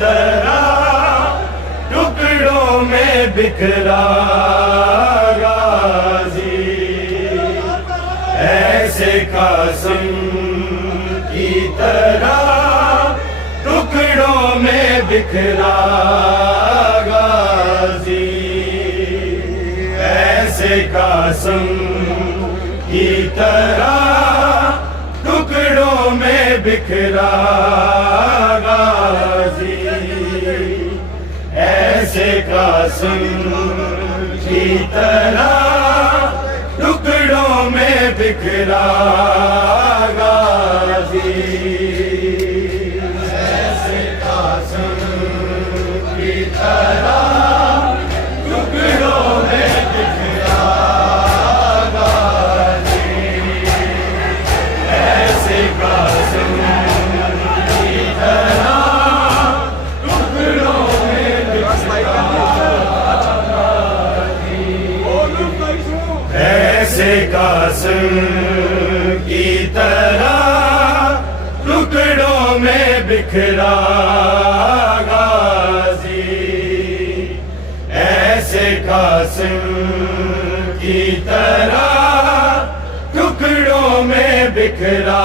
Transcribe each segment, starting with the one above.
तरह टुकड़ों में बिखरा गाजी, ऐसे कासिम की तरह टुकड़ों में बिखरा गाजी, ऐसे कासिम की तरह टुकड़ों में बिखरा गाजी, ऐसे कासिम की तरह टुकड़ों में बिखरा गाजी, ऐसे कासिम की तरह टुकड़ों में बिखरा गाजी, ऐसे कासिम की तरह टुकड़ों में बिखरा गाजी, ऐसे कासिम की तरह टुकड़ों में बिखरा गाजी, ऐसे कासिम की तरह टुकड़ों में बिखरा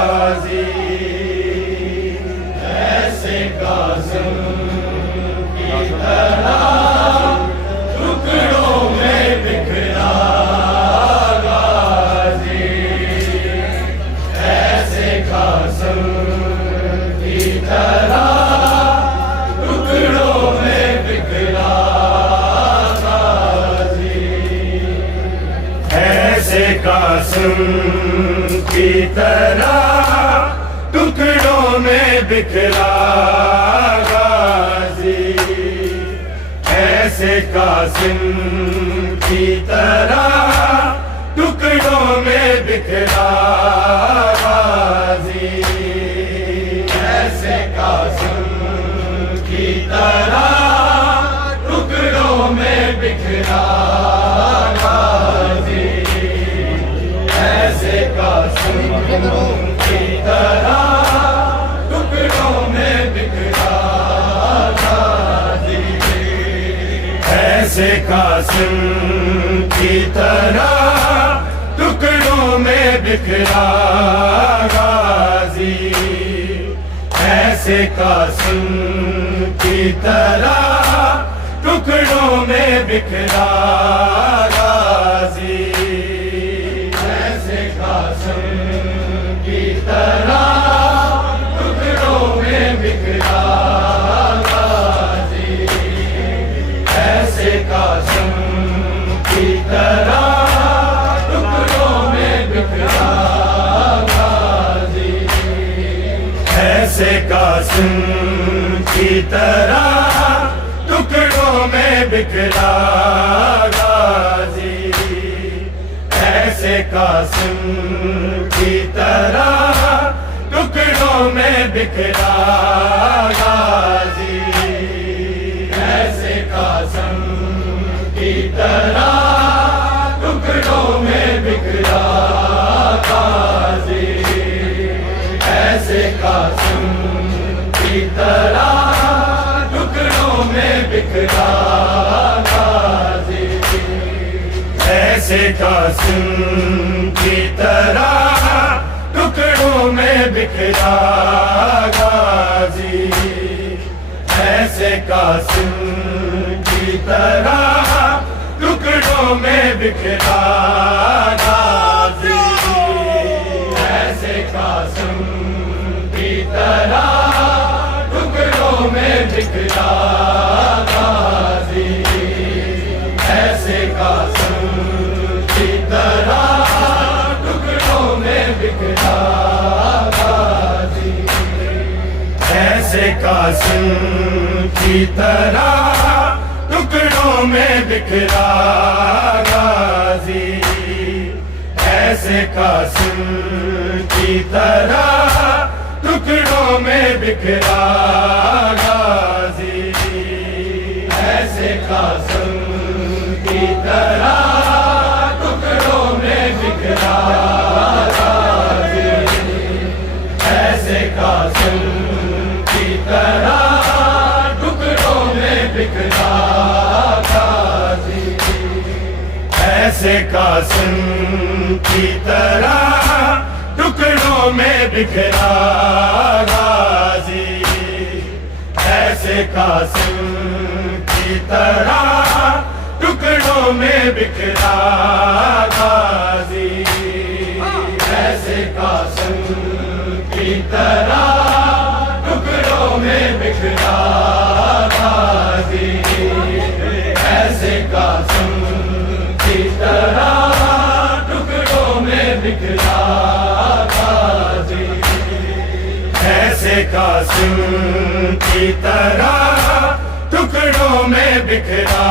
गाजी, ऐसे कासिम की तरह टुकड़ों में बिखरा गाजी, ऐसे कासिम की तरह टुकड़ों में बिखरा गाजी, ऐसे कासिम की तरह टुकड़ों में बिखरा गाजी, ऐसे कासिम की तरह टुकड़ों में बिखरा गाजी, ऐसे कासिम की तरह टुकड़ों में बिखरा गाजी, ऐसे कासिम की तरह टुकड़ों में बिखरा गाजी, ऐसे कासिम की तरह टुकड़ों में बिखरा गाजी, ऐसे कासिम की तरह टुकड़ों में बिखरा गाजी, ऐसे कासिम की तरह टुकड़ों में बिखरा गाजी, ऐसे कासिम की तरह टुकड़ों में बिखरा गाजी, ऐसे कासिम की तरह टुकड़ों में बिखरा गाजी, ऐसे कासिम की तरह टुकड़ों में बिखरा गाजी, ऐसे कासिम की तरह टुकड़ों में बिखरा गाजी, ऐसे कासिम की तरह टुकड़ों में बिखरा गाजी, ऐसे कासिम की तरह टुकड़ों में बिखरा गाजी, ऐसे कासिम की तरह टुकड़ों में बिखरा गाजी, ऐसे कासिम की तरह टुकड़ों में बिखरा गाजी, ऐसे कासिम की तरह टुकड़ों में बिखरा गाजी, ऐसे कासिम की तरह टुकड़ों में बिखरा गाजी, ऐसे कासिम की तरह टुकड़ों में बिखरा गाजी, ऐसे कासिम की तरह टुकड़ों में बिखरा गाजी, ऐसे कासिम की तरह टुकड़ों में बिखरा गाजी। ऐसे कासिम की तरह टुकड़ों में बिखरा गाजी। ऐसे कासिम की तरह टुकड़ों में बिखरा गाजी। ऐसे कासिम की तरह टुकड़ों में बिखरा गाजी। ऐसे कासिम की तरह टुकड़ों में बिखरा गाजी। ऐसे कासिम की तरह टुकड़ों में बिखरा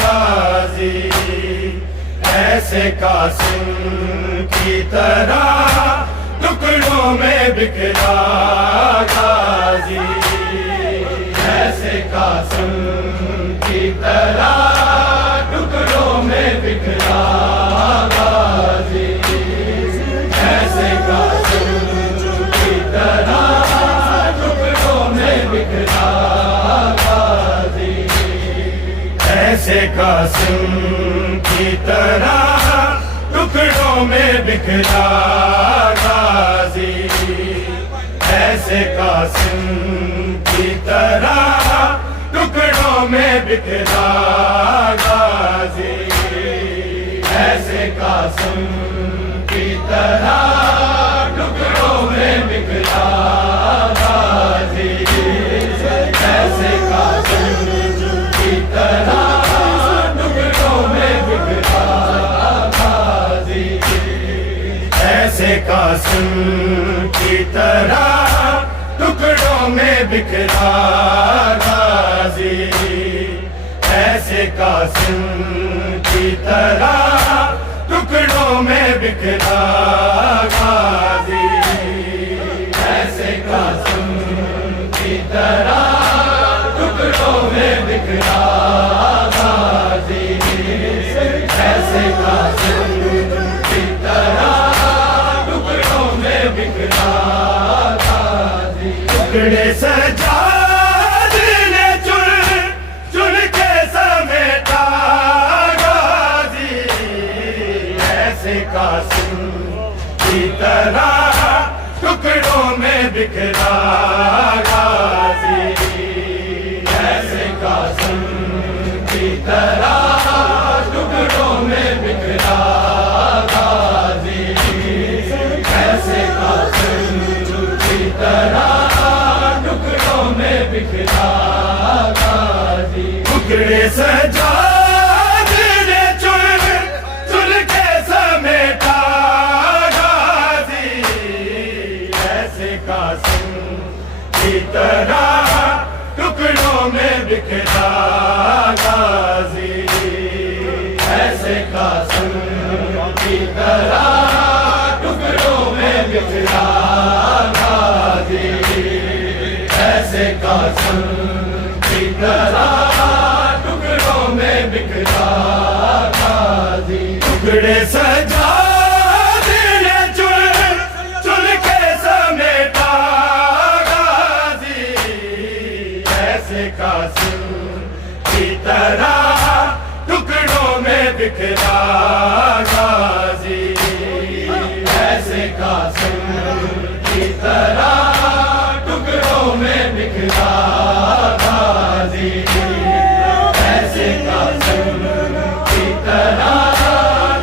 गाजी। ऐसे कासिम की तरह टुकड़ों में बिखरा गाजी। ऐसे कासिम की तरह टुकड़ों में बिखरा गाजी। ऐसे कासिम की तरह टुकड़ों में बिखरा गाजी। ऐसे कासिम की तरह टुकड़ों में बिखरा गाजी। ऐसे कासिम की तरह टुकड़ों में बिखरा गाजी। ऐसे कासिम की तरह टुकड़ों में बिखरा गाजी। ऐसे कासिम की तरह टुकड़ों में बिखरा गाजी। ऐसे कासिम की तरह टुकड़ों में बिखरा गाजी। ऐसे कासिम की तरह टुकड़ों में बिखरा गाजी। ऐसे कासिम की तरह टुकड़ों में बिखरा गाजी। ऐसे कासिम की तरह टुकड़ों में बिखरा गाजी। टुकड़े सजाद ने चुन चुन के समेटा गाजी। ऐसे कासिम की तरह टुकड़ों में बिखरा गाजी। ऐसे कासिम की तरह टुकड़ों में बिखरा गाजी। ऐसे कासिम की तरह टुकड़ों में बिखरा गाजी। टुकड़े सजाद ने चुन चुन के समेटा गाजी। ऐसे कासिम की तरह टुकड़ों में बिखरा गाजी। ऐसे कासिम की तरह टुकड़ों में बिखरा गाजी। ऐसे कासिम की तरह टुकड़ों में बिखरा गाजी। टुकड़े सजाद ने चुन चुन के समेटा गाजी। ऐसे कासिम की तरह टुकड़ों में बिखरा गाजी। ऐसे कासिम की तरह टुकड़ों में बिखरा गाजी। ऐसे कासिम की तरह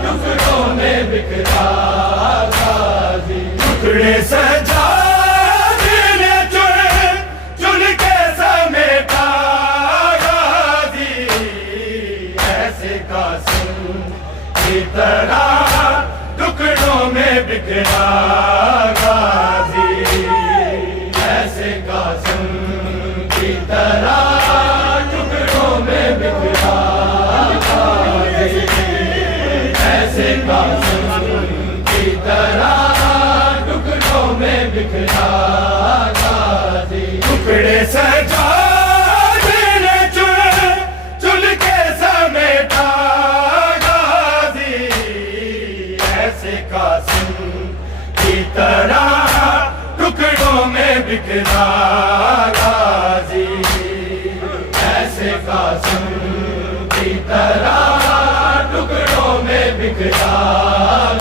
टुकड़ों में बिखरा गाजी। टुकड़े सजाद ने चुन चुन के समेटा गाजी। ऐसे कासिम की तरह टुकड़ों में बिखरा गाजी। ऐसे कासिम की तरह टुकड़ों में बिखरा गाजी। ऐसे कासिम की तरह टुकड़ों में बिखरा गाजी। टुकड़े सजाद ने चुन चुन के समेटा गाजी। ऐसे कासिम की तरह टुकड़ों में बिखरा बिखरा गाजी, ऐसे कासिम की तरह टुकड़ों में बिखरा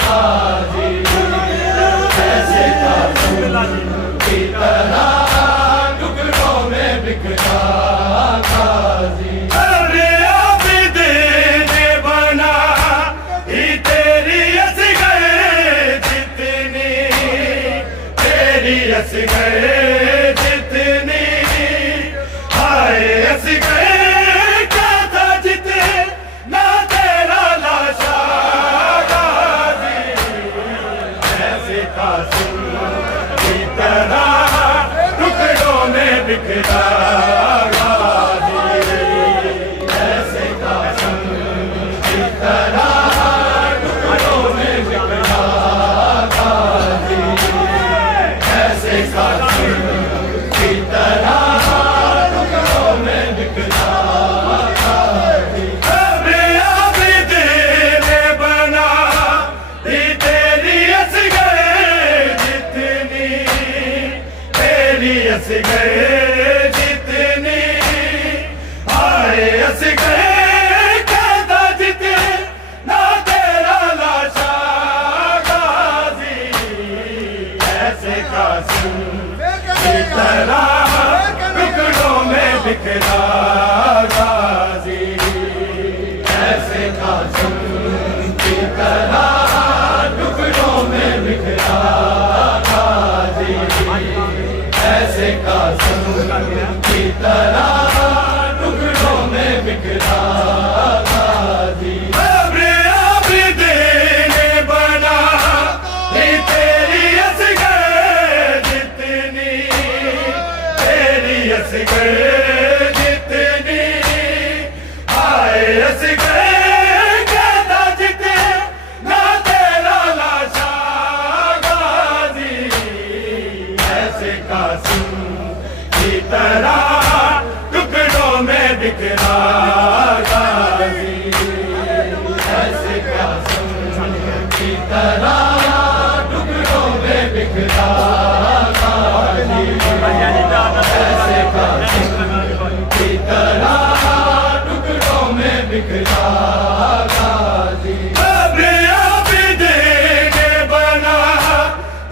गाजी, ऐसे कासिम की तरह टुकड़ों में बिखरा गाजी। अरे आबिदीन बना ही तेरी असगर जितनी, तेरी असगर जितनी, हाय असगर क्या था जितना तेरा लाशा गाजी, ऐसे कासिम की तरह टुकड़ों में बिखरा गाजी, ऐसे कासिम की तरह टुकड़ों में बिखरा गाजी, ऐसे कासिम की तरह टुकड़ों में बिखरा गाजी। अबे आबिदीन बना ही तेरी असगर जितनी, तेरी असगर जितनी, हाय असगर कहता जितना तेरा लाशा गाजी, ऐसे कासिम की तरह टुकड़ों में बिखरा गाजी, ऐसे कासिम की तरह टुकड़ों में बिखरा गाजी, ऐसे कासिम की तरह टुकड़ों में बिखरा गाजी। अबे आबिदीन बना ही तेरी असगर जितनी, तेरी असगर जितनी, हाय असगर कहता जितना तेरा लाशा गाजी, ऐसे कासिम की तरह टुकड़ों में बिखरा गाजी, ऐसे कासिम की तरह टुकड़ों में बिखरा गाजी, ऐसे कासिम की तरह टुकड़ों में बिखरा गाजी। अबे आबिदीन बना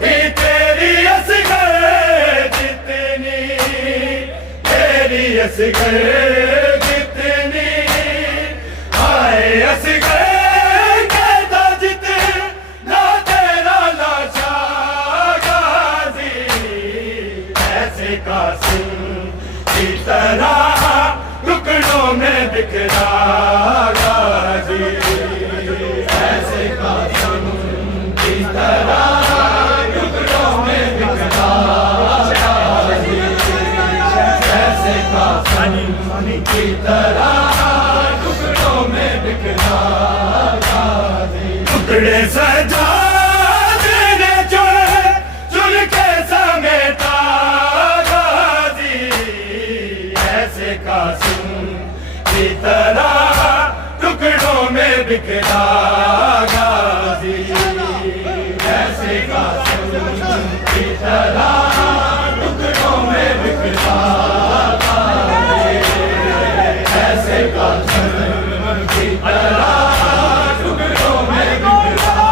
ही तेरी असगर जितनी, तेरी असगर जितनी, हाय असगर कहता जितना तेरा लाशा गाजी, ऐसे कासिम की तरह टुकड़ों में बिखरा गाजी, ऐसे कासिम की तरह टुकड़ों में बिखरा गाजी, ऐसे कासिम की तरह टुकड़ों में बिखरा गाजी। टुकड़े सजा देने चुन के समेटा गाजी, ऐसे कासिम की तरह टुकड़ों में बिखरा गाजी, ऐसे कासिम की तरह टुकड़ों में बिखरा गाजी, ऐसे कासिम की तरह टुकड़ों में बिखरा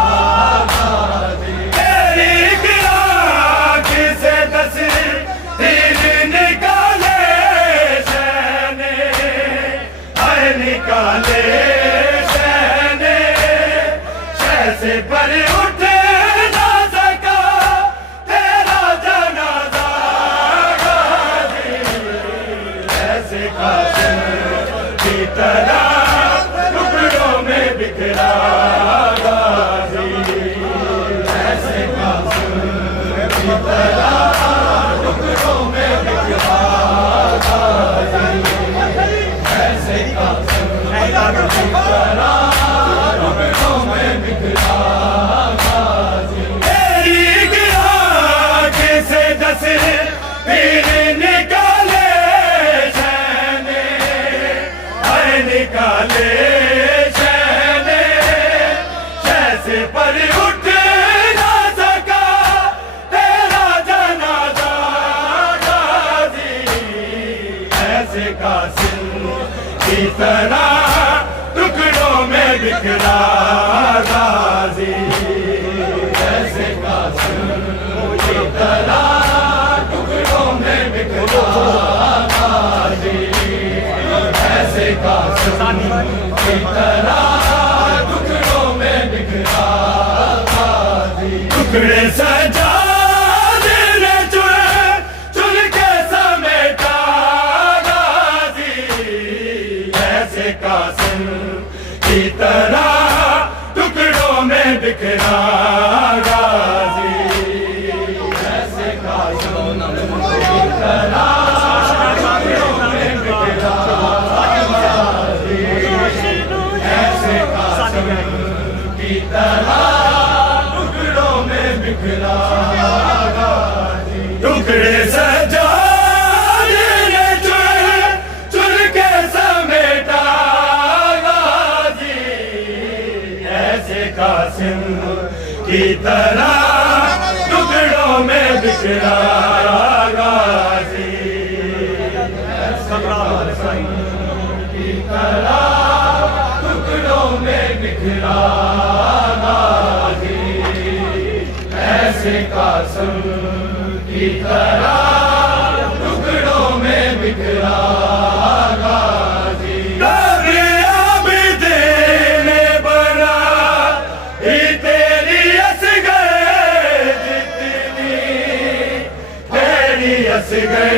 गाजी। तेरी गिराह से 10 तीर निकाले शहने, हाय निकाले शहने, कासिम की तरह टुकड़ों में बिखरा गाजी, ऐसे कासिम की तरह टुकड़ों में बिखरा गाजी, ऐसे कासिम की तरह टुकड़ों में बिखरा गाजी। टुकड़े सजा देने चुन के समेटा गाजी, ऐसे कासिम की तरह टुकड़ों में बिखरा गाजी, ऐसे कासिम की तरह टुकड़ों में बिखरा गाजी, ऐसे कासिम की तरह टुकड़ों में बिखरा गाजी। टुकड़े सजा देने चुन के समेटा गाजी, ऐसे कासिम की तरह टुकड़ों में बिखरा गाजी, ऐसे कासिम की तरह टुकड़ों में बिखरा गाजी, ऐसे कासिम की तरह टुकड़ों में बिखरा गाजी। आबिदीन बना ही तेरी असगर जितनी, तेरी असगर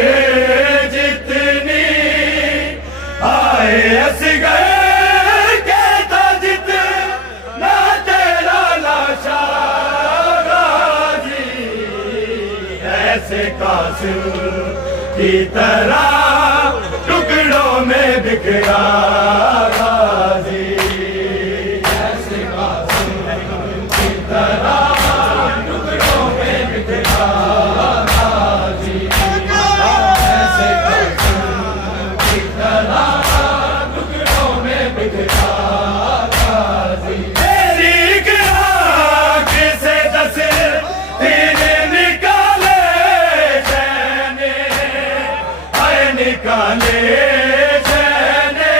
जितनी आए असगर कहता जितना तेरा लाशा गाजी, ऐसे कासिम की तरह टुकड़ों में बिखरा गाजी, ऐसे कासिम की तरह टुकड़ों में बिखरा गाजी, ऐसे कासिम की तरह टुकड़ों में बिखरा गाजी। तेरी आँख से 10 तीर निकाले चैने, आए निकाले चैने,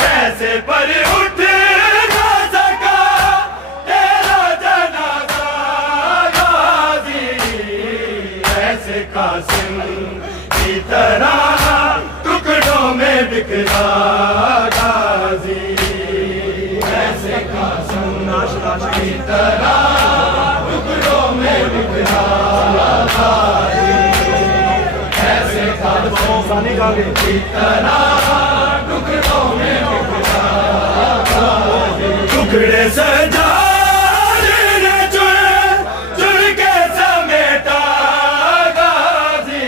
कैसे पर उठ ना सका तेरा जनाजा गाजी, ऐसे कासिम की तरह टुकड़ों में बिखरा गाजी, ऐसे कासिम की तरह टुकड़ों में बिखरा गाजी, ऐसे कासिम की तरह टुकड़ों में बिखरा गाजी। टुकड़े सजा देने चुन के समेटा गाजी,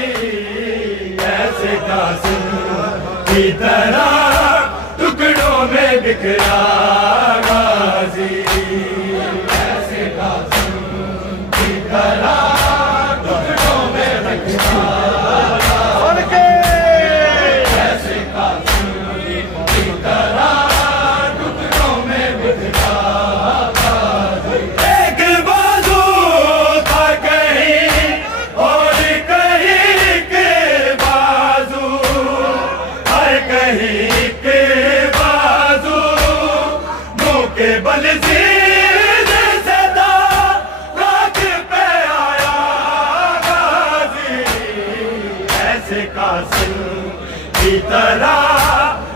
ऐसे कासिम की तरह टुकड़ों में बिखरा गाजी, ऐसे कासिम की तरह टुकड़ों में बिखरा गाजी, ऐसे कासिम की तरह टुकड़ों में बिखरा गाजी। एक बाजू था कहीं और कहीं के बाजू, हर कहीं के बाजू, मुंह के बल सीने से था राख पे आया गाजी, ऐसे कासिम की तरह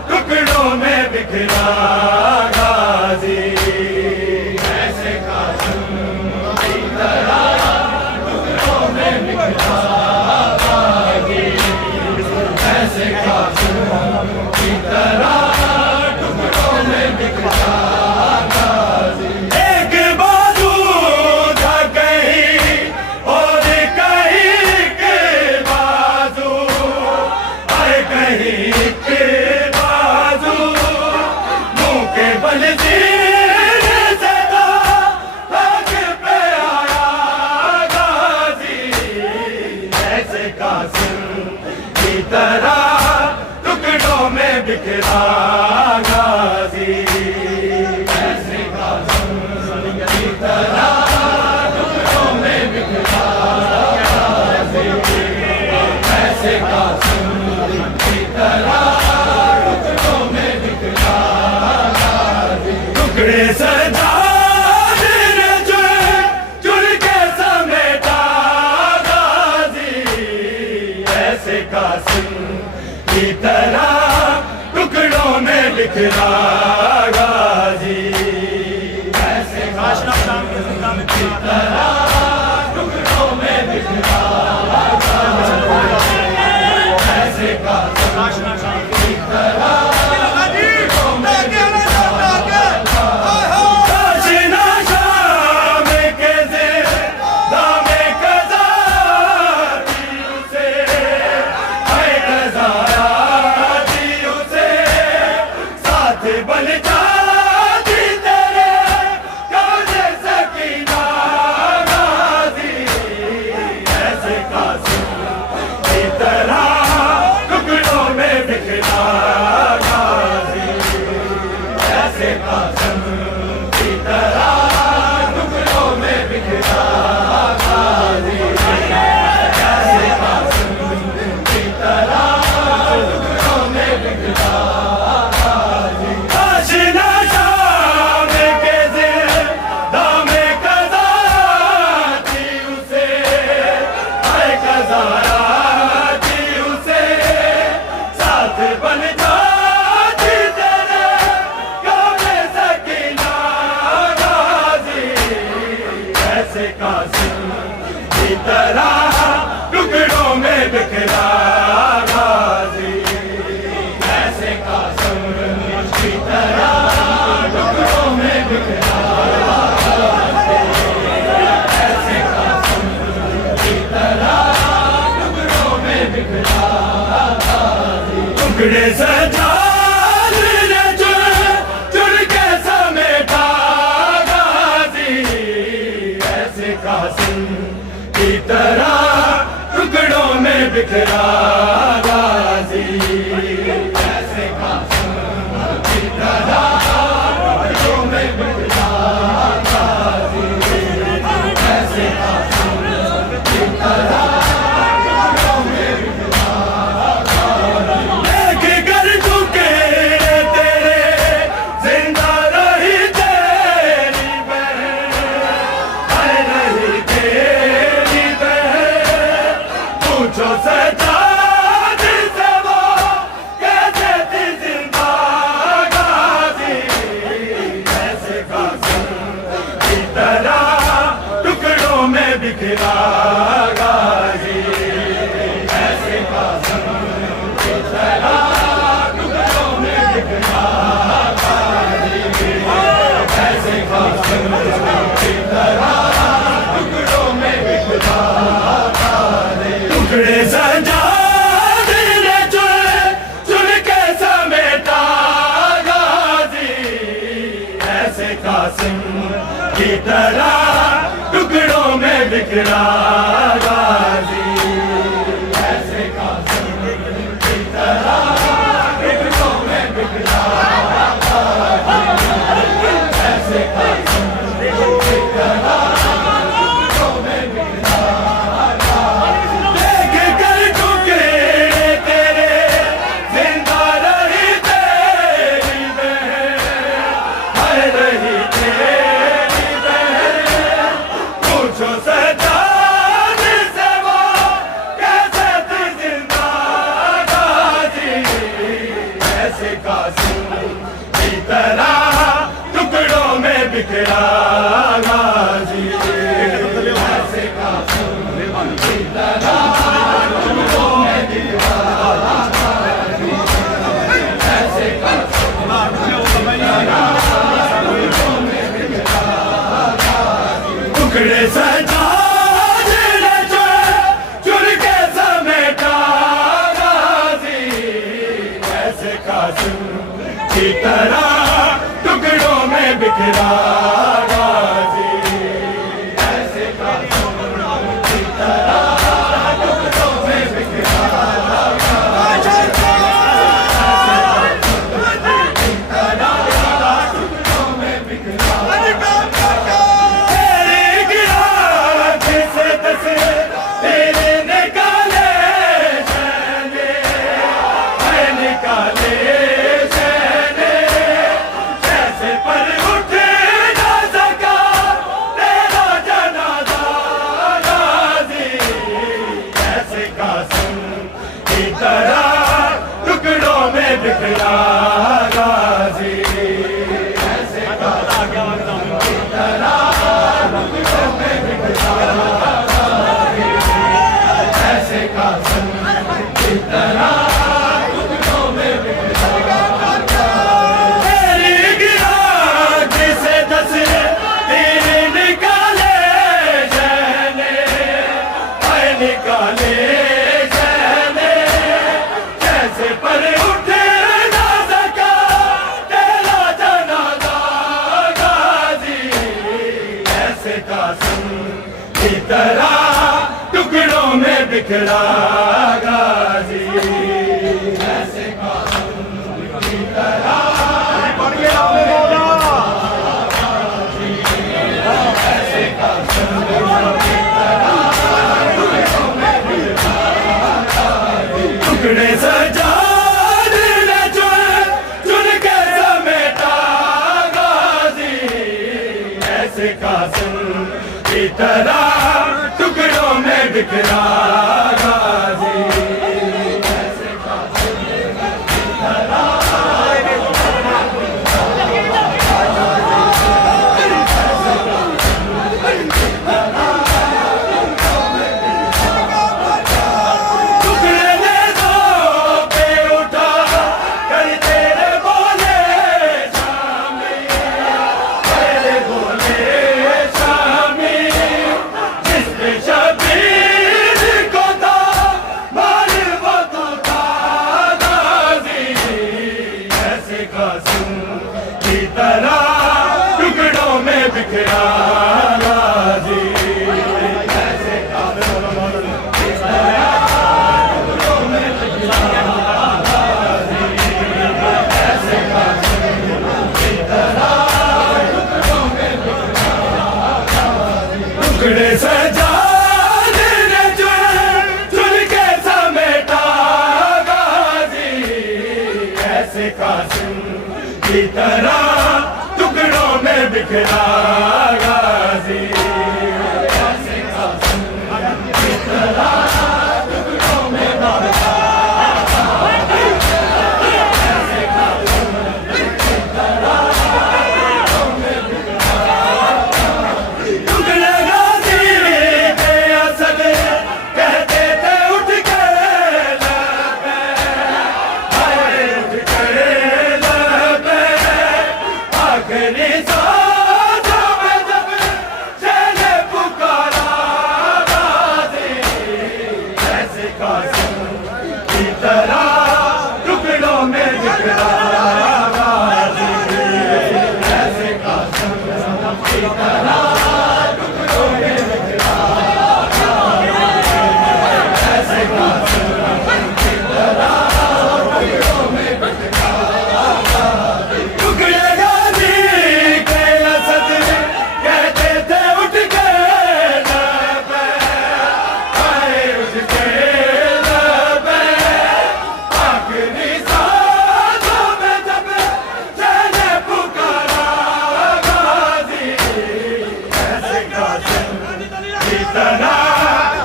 टुकड़ों में बिखरा गाजी, ऐसे कासिम की तरह टुकड़ों में बिखरा गाजी, ऐसे कासिम की तरह टुकड़ों में बिखरा गाजी। एक बाजू था कहीं और कहीं के बाजू, हर कहीं के बाजू, मुंह के बल सीने से था राख पे आया गाजी, ऐसे कासिम की तरह टुकड़ों में बिखरा गाजी, ऐसे कासिम की तरह टुकड़ों में बिखरा गाजी, ऐसे कासिम की तरह ऐसे कासिम की तरह टुकड़ों में बिखरा गाजी, ऐसे आशना शाम के जिंदा में की तरह टुकड़ों में बिखरा गाजी, ऐसे कासिम आशना शाम की तरह की तरह टुकड़ों में बिखरा गाजी, ऐसे कासिम की तरह टुकड़ों में बिखरा गाजी, ऐसे कासिम की तरह टुकड़ों में बिखरा गाजी, टुकड़े सजा की तरह टुकड़ों में बिखरा गाजी, ऐसे कासिम की तरह टुकड़ों में बिखरा गाजी, ऐसे कासिम की तरह टुकड़ों में बिखरा गाजी, एक कर चुके तेरे जिंदा रही तेरी बहन, रही तेरी पूछो सजाद से वो कैसे थी जिंदा गाजी, ऐसे कासिम की तरह टुकड़ों में बिखरा गाजी, ऐसे कासिम की तरह टुकड़ों में बिखरा गाजी, ऐसे कासिम की तरह टुकड़ों में बिखरा टुकड़े सजा दिले चुन के समेटा गाजी, ऐसे कासिम की तरह टुकड़ों में बिखरा गाजी, ऐसे कासिम की तरह टुकड़ों में बिखरा गाजी, ऐसे कासिम की तरह सजा तरह टुकड़ों में बिखरा गाजी ऐसे कासिम की तरह टुकड़ों में बिखरा तेरी गिरा जिसे दस तीर निकाले जैने निकाले जैने जैसे पर उठे ना सका तेरा जनाजा गाजी ऐसे कासिम की तरह टुकड़ों में बिखरा गाजी ऐसे कासिम की तरह ऐसे कासिम टुकड़े सजाद ने चुन के समेटा गाजी ऐसे कासिम की तरह टुकड़ों में बिखरा गाजी ऐसे कासिम की तरह की तरह टुकड़ों में बिखरा गाजी ऐसे कासिम की तरह टुकड़ों में बिखरा गाजी ऐसे कासिम की तरह टुकड़ों में बिखरा गाजी टुकड़े सजा ने चुन के समेटा गाजी ऐसे कासिम की तरह टुकड़ों में बिखरा गाजी ऐसे कासिम की तरह टुकड़ों में बिखरा ऐसे कासिम की तरह टुकड़ों में बिखरा टुकड़े गाजी के असद कहते थे उठ के लबे हाय उठ के आखिरी सांसों में जब चले पुकारा गाजी ऐसे कासिम की तरह टुकड़ों में बिखरा गाजी ऐसे कासिम की तरह टुकड़ों में बिखरा ऐसे कासिम की तरह टुकड़ों में बिखरा टुकड़े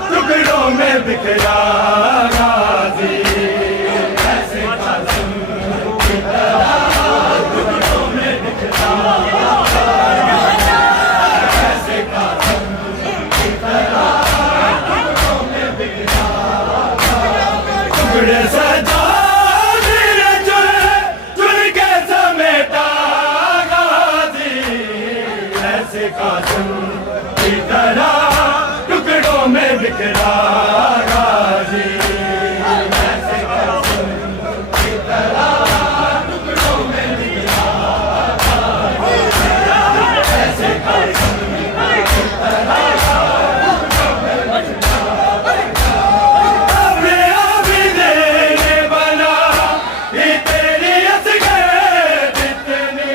टुकड़ों में बिखरा गाजी ऐसे कासिम की तरह टुकड़ों में बिखरा ऐसे कासिम की तरह टुकड़ों में बिखरा टुकड़े सजा चुन के समेटा गाजी ऐसे कासिम की तरह टुकड़ों में बिखरा गाजी ऐसे कासिम की तरह टुकड़ों में बिखरा ऐसे कासिम की तरह टुकड़ों में बिखरा अपने आप ही देने बना ये तेरी असगैर जितनी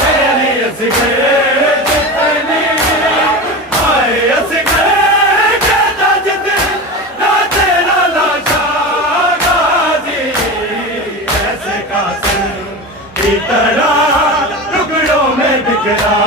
तेरी असगैर जितनी आए असगैर कहता जितना तेरा लाशा गाजी ऐसे कासिम की तरह टुकड़ों में बिखरा